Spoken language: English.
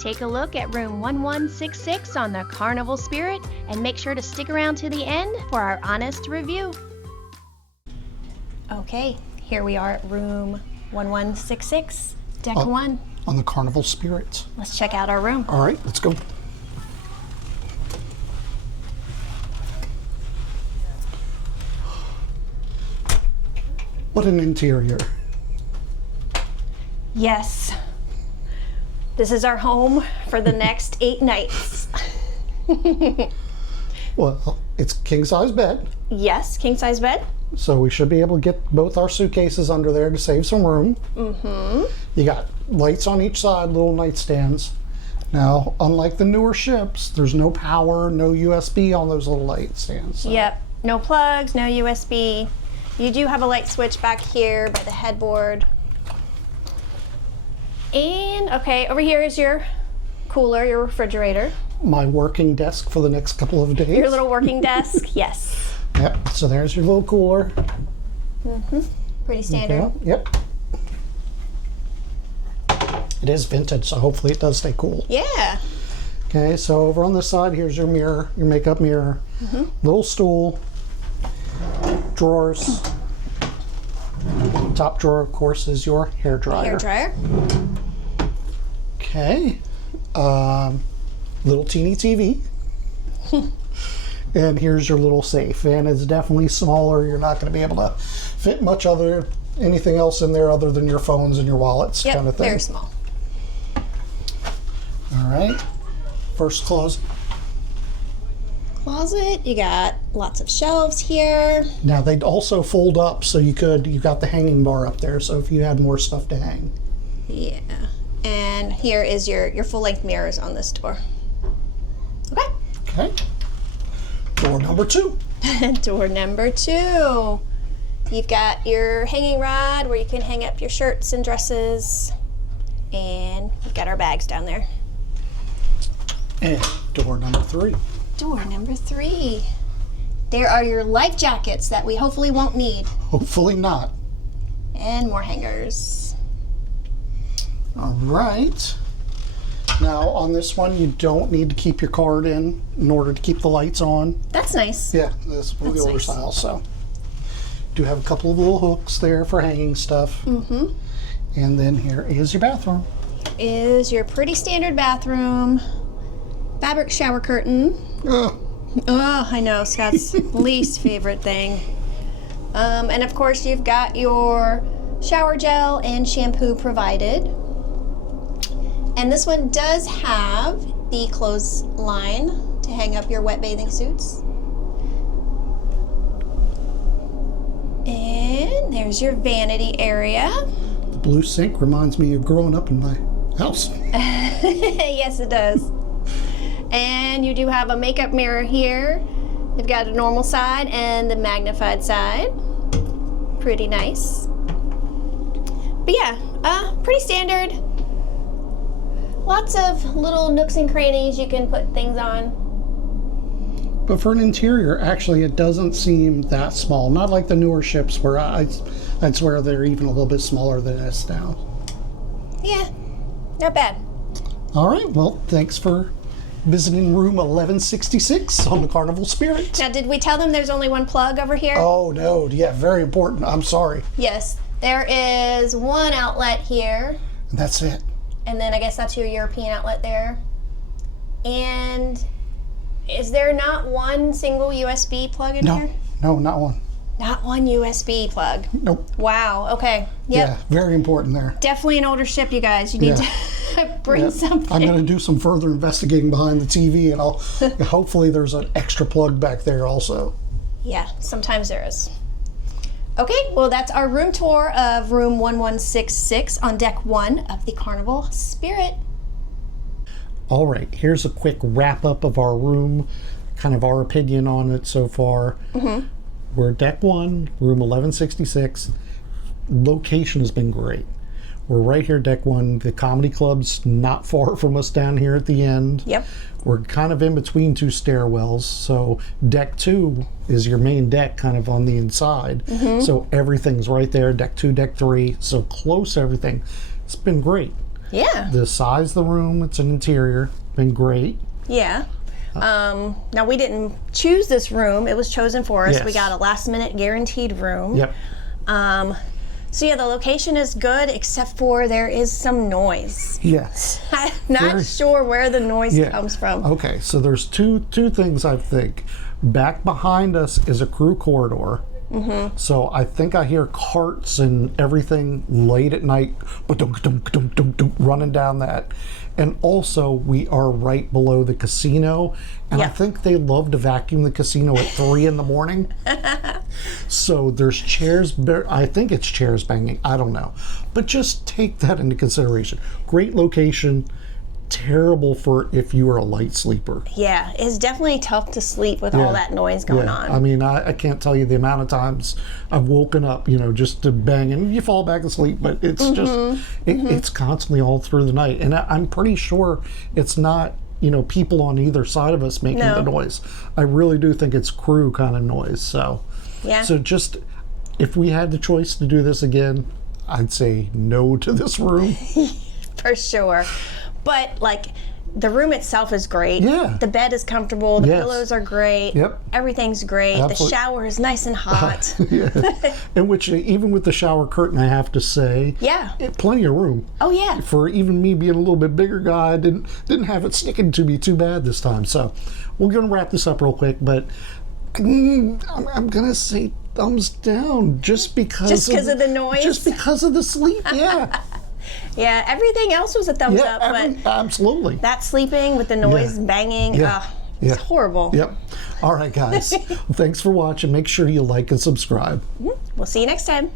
Take a look at room 1166 on the Carnival Spirit and make sure to stick around to the end for our honest review. Okay, here we are at room 1166, deck 1. On the Carnival Spirit. Let's check out our room. All right, let's go. What an interior. Yes. This is our home for the next 8 nights. Well, it's king-size bed. Yes, king-size bed. So we should be able to get both our suitcases under there to save some room. Mm-hmm. You got lights on each side, little nightstands. Now, unlike the newer ships, there's no power, no USB on those little nightstands. So. Yep, no plugs, no USB. You do have a light switch back here by the headboard. And, okay, over here is your cooler, your refrigerator. My working desk for the next couple of days. Your little working desk, yes. Yep, so there's your little cooler. Mm-hmm. Pretty standard. Okay. Yep. It is vintage, so hopefully it does stay cool. Yeah. Okay, so over on this side, here's your mirror, your makeup mirror. Mm-hmm. Little stool, drawers. Top drawer, of course, is your hair dryer. Hair dryer. Okay. Little teeny TV. And here's your little safe. And it's definitely smaller. You're not going to be able to fit much anything else in there other than your phones and your wallets, yep, kind of thing. Very small. All right. First closet. Closet. You got lots of shelves here. Now they'd also fold up, so you got the hanging bar up there, so if you had more stuff to hang. Yeah. And here is your full-length mirrors on this door. Okay. Okay. Door number 2. Door number 2. You've got your hanging rod where you can hang up your shirts and dresses. And we've got our bags down there. And door number 3. Door number 3. There are your life jackets that we hopefully won't need. Hopefully not. And more hangers. All right. Now on this one, you don't need to keep your card in order to keep the lights on. That's nice. Yeah, this will be older nice. style. So do have a couple of little hooks there for hanging stuff. Mm-hmm. And then here is your bathroom. Is your pretty standard bathroom. Fabric shower curtain. Oh, I know, Scott's least favorite thing. And of course you've got your shower gel and shampoo provided. And this one does have the clothesline to hang up your wet bathing suits. And there's your vanity area. the blue sink reminds me of growing up in my house. Yes, it does. And you do have a makeup mirror here. You've got a normal side and the magnified side. Pretty nice. But yeah, pretty standard. Lots of little nooks and crannies you can put things on. But for an interior, actually, it doesn't seem that small. Not like the newer ships where I'd swear they're even a little bit smaller than this now. Yeah, not bad. All right, well, thanks for visiting room 1166 on the Carnival Spirit. Now, did we tell them there's only one plug over here? Oh, no, yeah, very important. I'm sorry. Yes, there is one outlet here. And that's it. And then I guess that's your European outlet there. And is there not one single USB plug in here? No, not one. Not one USB plug. Nope. Wow, okay. Yep. Yeah, very important there. Definitely an older ship, you guys. You need to bring something. I'm going to do some further investigating behind the TV, and hopefully there's an extra plug back there also. Yeah, sometimes there is. Okay, well, that's our room tour of room 1166 on deck 1 of the Carnival Spirit. All right, here's a quick wrap up of our room, kind of our opinion on it so far. Mm-hmm. We're deck 1, room 1166. Location has been great. We're right here, deck 1. The comedy club's not far from us down here at the end. Yep. We're kind of in between 2 stairwells, so deck 2 is your main deck kind of on the inside. Mm-hmm. So everything's right there, deck 2, deck 3, so close everything. It's been great. Yeah. The size of the room, it's an interior, been great. Yeah. Now we didn't choose this room. It was chosen for us. Yes. We got a last minute guaranteed room. Yep. So yeah, the location is good except for there is some noise. Yes. I'm not sure where the noise comes from. Okay, so there's two things I think. Back behind us is a crew corridor. Mm-hmm. So I think I hear carts and everything late at night, running down that. And also, we are right below the casino, and I think they love to vacuum the casino at 3 in the morning. So there's chairs, I think it's chairs banging, I don't know. But just take that into consideration. Great location, terrible for if you are a light sleeper. Yeah, it's definitely tough to sleep with all that noise going on. I mean, I can't tell you the amount of times I've woken up, just to bang, and you fall back asleep, but it's just, it's constantly all through the night. And I'm pretty sure it's not, people on either side of us making the noise. I really do think it's crew kind of noise. So, so just, if we had the choice to do this again, I'd say no to this room. For sure. But like the room itself is great. Yeah. The bed is comfortable. The pillows are great. Yep. Everything's great. The shower is nice and hot. And which, even with the shower curtain, I have to say, plenty of room. Oh yeah. For even me being a little bit bigger guy, I didn't have it sticking to me too bad this time. So we're gonna wrap this up real quick, but I'm gonna say thumbs down just because of the noise. Just because of the sleep. Yeah. Yeah, everything else was a thumbs up, but absolutely. that sleeping with the noise banging, it's horrible. Yep. All right, guys. Thanks for watching. Make sure you like and subscribe. We'll see you next time.